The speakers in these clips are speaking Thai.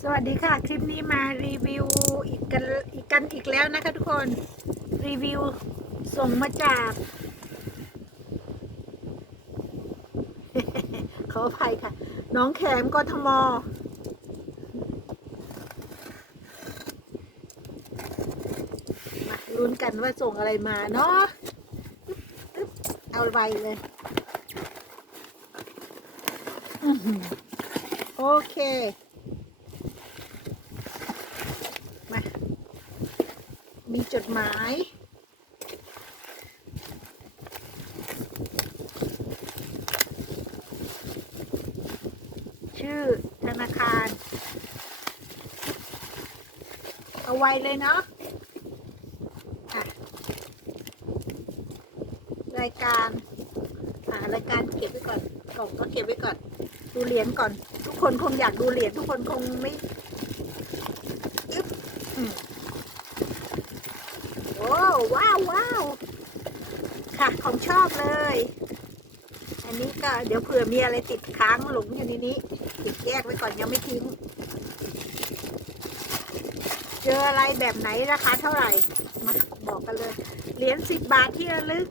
สวัสดีค่ะ คลิปนี้มารีวิวอีกกันอีกกันอีกแล้วนะคะทุกคนรีวิวส่งมาจากขออภัยค่ะ น้องแขมกทมมาลุ้นกันว่าส่งอะไรมาเนาะอึ๊บอึ๊บเอาไวเลยอื้อหือโอเค มา มีจดหมาย ชื่อธนาคาร เอาไว้เลยเนาะรายการอ่ารายการเก็บไว้ก่อนกล่องก็เก็บไว้ก่อน ดูเหรียญก่อน ทุกคนคงอยากดูเหรียญทุกคนคงไม่อึ๊บอืมโอ้ว้าวว้าว่ะของชอบเลย อันนี้ก็เดี๋ยวเผื่อมีอะไรติดค้างหลงอยู่ในนี้ติดแยกไว้ก่อนยังไม่ทิ้ง เจออะไรแบบไหนราคาเท่าไหร่ มาบอกกันเลย เหรียญสิบบาทที่ระลึก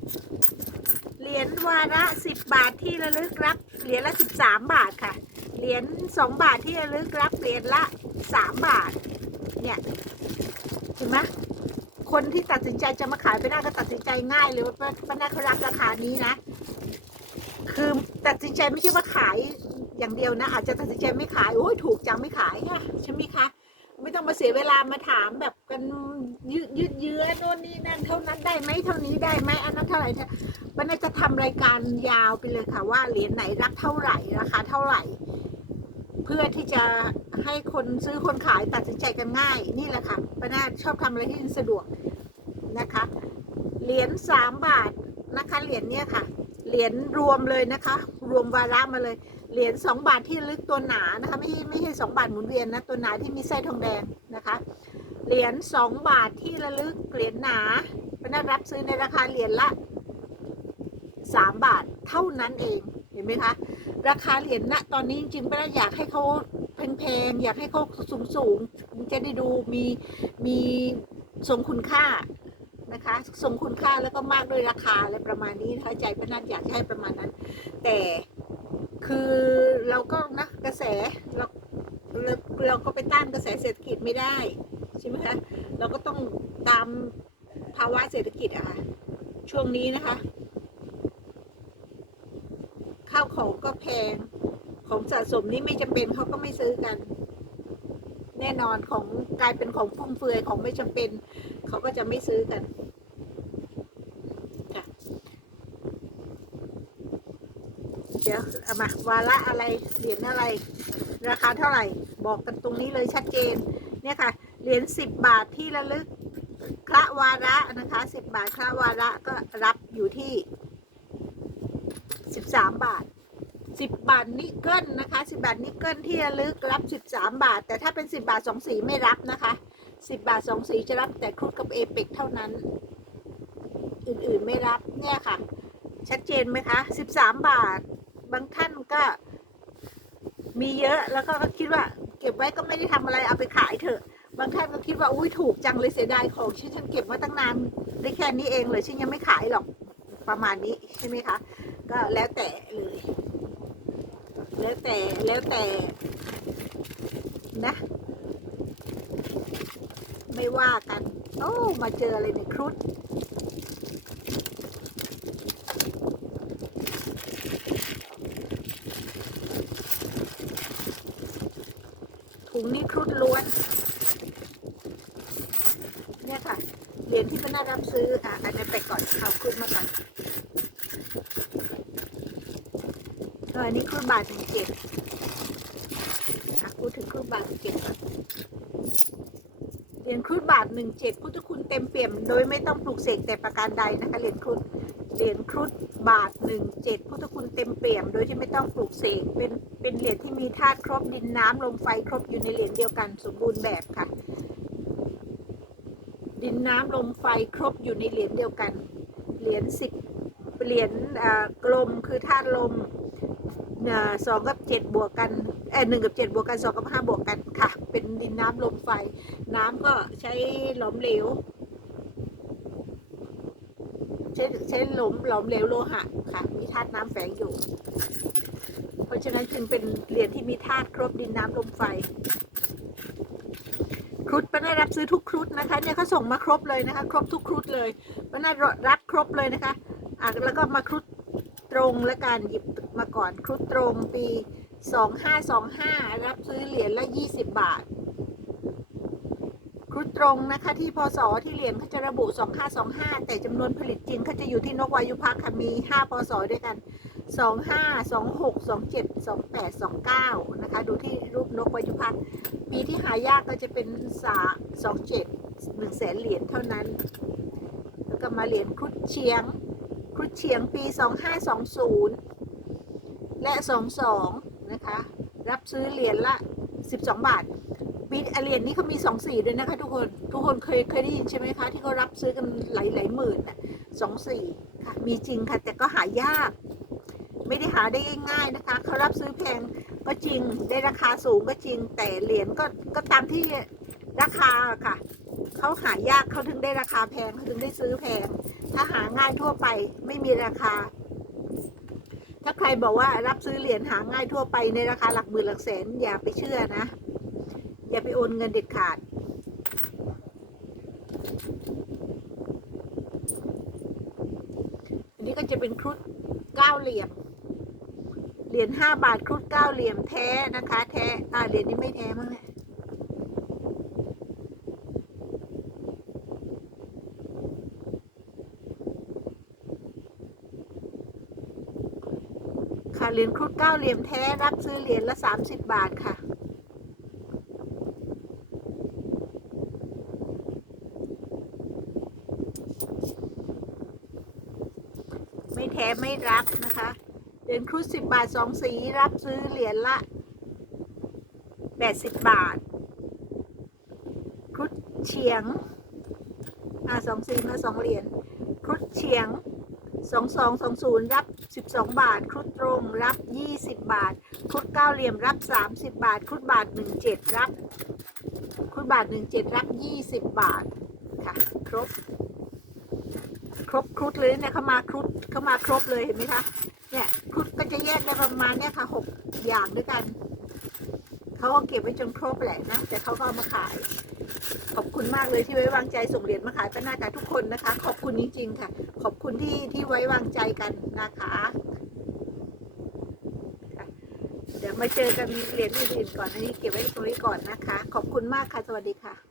เหรียญวาระสิบบาทที่ระลึกรับ เหรียญละสิบสามบาทค่ะ เหรียญสองบาทที่ระลึกรับ เหรียญละสามบาท เนี่ย คนที่ตัดสินใจจะมาขายไปหน้าก็ตัดสินใจง่ายเลยว่าป้าหน้าเขารับราคานี้นะ คือตัดสินใจไม่ใช่ว่าขายอย่างเดียวนะ อาจจะตัดสินใจไม่ขายโอ้ยถูกจังไม่ขายใช่ไหมคะไม่ต้องมาเสียเวลามาถามแบบกันยืดยืดเยื้อโน่นนี่นั่นเท่านั้นได้ไหมเท่านี้ได้ไหมอันนั้นเท่าไหร่มันน่าจะทำรายการยาวไปเลยค่ะว่าเหรียญไหนรับเท่าไหร่ราคาเท่าไหร่ เพื่อที่จะให้คนซื้อคนขายตัดสินใจกันง่าย นี่แหละค่ะป้านาชอบทำอะไรที่สะดวกนะคะ เหรียญสามบาทนะคะ เหรียญเนี่ยค่ะ เหรียญรวมเลยนะคะ รวมวาระมาเลย เหรียญสองบาทที่ลึกตัวหนานะคะไม่ไม่ใช่สองบาทหมุนเวียนนะตัวหนาที่มีไส้ทองแดงนะคะ เหรียญสองบาทที่ระลึกเหรียญหนาป้านารับซื้อในราคาเหรียญละสามบาทเท่านั้นเอง เห็นไหมคะ ราคาเหรียญณตอนนี้จริงๆป้าอยากให้เขาแพงๆอยากให้เขาสูงๆจะได้ดูมีมีทรงคุณค่านะคะทรงคุณค่าแล้วก็มากด้วยราคาอะไรประมาณนี้นะคะใจป้านัทอยากให้ประมาณนั้น แต่คือเราก็นะกระแสเราเราเราก็ไปต้านกระแสเศรษฐกิจไม่ได้ใช่ไหมคะเราก็ต้องตามภาวะเศรษฐกิจอะค่ะช่วงนี้นะคะ ข้าวของก็แพง ของสะสมนี่ไม่จำเป็นเขาก็ไม่ซื้อกัน แน่นอนของกลายเป็นของฟุ่มเฟือยของไม่จำเป็น เขาก็จะไม่ซื้อกันค่ะเดี๋ยวเอามาวาระอะไรเหรียญอะไร ราคาเท่าไหร่ บอกกันตรงนี้เลยชัดเจน เนี่ยค่ะเหรียญสิบบาทที่ระลึกคระวาระนะคะสิบบาทคระวาระก็รับอยู่ที่ สิบสามบาทสิบบาทนิกเกิลนะคะสิบบาทนิกเกิลที่ระลึกรับสิบสามบาท แต่ถ้าเป็นสิบบาทสองสีไม่รับนะคะสิบบาทสองสีจะรับแต่ครุฑกับเอเปกเท่านั้น อื่นๆไม่รับเนี่ยค่ะ ชัดเจนไหมคะสิบสามบาท บางท่านก็มีเยอะแล้วก็คิดว่า เก็บไว้ก็ไม่ได้ทำอะไรเอาไปขายเถอะ บางท่านก็คิดว่าอุ้ยถูกจังเลยเสียดายของฉันฉันเก็บมาตั้งนานได้แค่นี้เองเลยฉันยังไม่ขายหรอกประมาณนี้ใช่ไหมคะ ก็แล้วแต่เลย แล้วแต่แล้วแต่นะ ไม่ว่ากัน โอ้ มาเจออะไรในครุฑถุงนี้ครุฑล้วน เนี่ยค่ะ เหรียญที่พน่ารับซื้ออะอันนี้นไปก่อนเอาครุฑมาก่อน อันนี้คือบาทหนึ่งเจ็ดพูดถึงคือบาทหนึ่งเจ็ดเหรียญครุฑบาทหนึ่งเจ็ดพุทธคุณเต็มเปี่ยม โดยไม่ต้องปลูกเสกแต่ประการใดนะคะเหรียญครุฑเหรียญครุฑบาทหนึ่งเจ็ดพุทธคุณเต็มเปี่ยม โดยที่ไม่ต้องปลูกเสกเป็นเป็นเหรียญที่มีธาตุครบดินน้ำลมไฟครบอยู่ในเหรียญเดียวกันสมบูรณ์แบบค่ะ ดินน้ำลมไฟครบอยู่ในเหรียญเดียวกันเหรียญสิบเหรียญกลมคือธาตุลม สองกับเจ็ดบวกกันเออหนึ่งกับเจ็ดบวกกันสองกับห้าบวกกันค่ะ เป็นดินน้ำลมไฟ น้ำก็ใช้หลอมเหลวใช้ใช้หลอมหลอมเหลวโลหะค่ะ มีธาตุน้ำแฝงอยู่ เพราะฉะนั้นจึงเป็นเหรียญที่มีธาตุครบดินน้ำลมไฟครุฑป้านารับซื้อทุกครุฑนะคะเนี่ยเขาส่งมาครบเลยนะคะ ครบทุกครุฑเลยป้านารับครบเลยนะคะอะแล้วก็มาครุฑ ตรงและการหยิบมาก่อนครุฑตรงปี 2525 รับซื้อเหรียญละ 20 บาท ครุฑตรงนะคะที่พศที่เหรียญเขาจะระบุ 2525 แต่จำนวนผลิตจริงเขาจะอยู่ที่นกวายุพักค่ะมี 5 พศด้วยกัน 25 26 27 28 29 นะคะ ดูที่รูปนกวายุพักปีที่หายากก็จะเป็นสาสองเจ็ดหนึ่งแสนเหรียญเท่านั้น แล้วก็มาเหรียญครุฑเชียง ครุฑเชียงปีสองห้าสองศูนย์และสองสองนะคะ รับซื้อเหรียญละสิบาทปีเหรียญนี้เขามีสองสี่ด้วยนะคะทุกคน ทุกคนเคยเคยได้ยินใช่ไหมคะ ที่เขารับซื้อกันหลายหลายหมื่นน่ะสองสีค่ะ มีจริงค่ะ แต่ก็หายาก ไม่ได้หาได้ง่ายๆนะคะ เขารับซื้อแพงก็จริง ได้ราคาสูงก็จริง แต่เหรียญก็ก็ตามที่ราคาค่ะ เขาหายากเขาถึงได้ราคาแพงเขาถึงได้ซื้อแพง ถ้าหาง่ายทั่วไปไม่มีราคา ถ้าใครบอกว่ารับซื้อเหรียญหาง่ายทั่วไปในราคาหลักหมื่นหลักแสนอย่าไปเชื่อนะ อย่าไปโอนเงินเด็ดขาดอันนี้ก็จะเป็นครุฑเก้าเหลี่ยมเหรียญห้าบาทครุฑเก้าเหลี่ยมแท้นะคะ แท้อ่าเหรียญนี้ไม่แท้มั้งเนี่ยค่ะ เหรียญครุฑเก้าเหลี่ยมแท้รับซื้อเหรียญละสามสิบบาทค่ะ ไม่แท้ไม่รับนะคะ เหรียญครุฑสิบบาทสองสีรับซื้อเหรียญละแปดสิบบาท ครุฑเฉียง อ่าสองสีมาสองเหรียญ ครุฑเฉียง สองสองสองศูนย์รับสิบสองบาท ครุฑตรงรับยี่สิบบาท ครุฑเก้าเหลี่ยมรับสามสิบบาท ครุฑบาทหนึ่งเจ็ดรับ ครุฑบาทหนึ่งเจ็ดรับยี่สิบบาท ค่ะ ครบ ครบครุฑเลยเนี่ยเขามาครุฑเขามาครบเลยเห็นไหมคะ เนี่ยครุฑก็จะแยกได้ประมาณเนี่ยค่ะหกอย่างด้วยกัน เขาก็เก็บไว้จนครบแหละนะ แต่เขาก็เอามาขาย ขอบคุณมากเลยที่ไว้วางใจส่งเหรียญมาขายป้านากับทุกคนนะคะ ขอบคุณจริงๆค่ะ ขอบคุณที่ที่ไว้วางใจกันนะคะค่ะเดี๋ยวมาเจอกันเหรียญอื่นๆก่อนอันนี้เก็บไว้ตรงนี้ก่อนนะคะ ขอบคุณมากค่ะสวัสดีค่ะ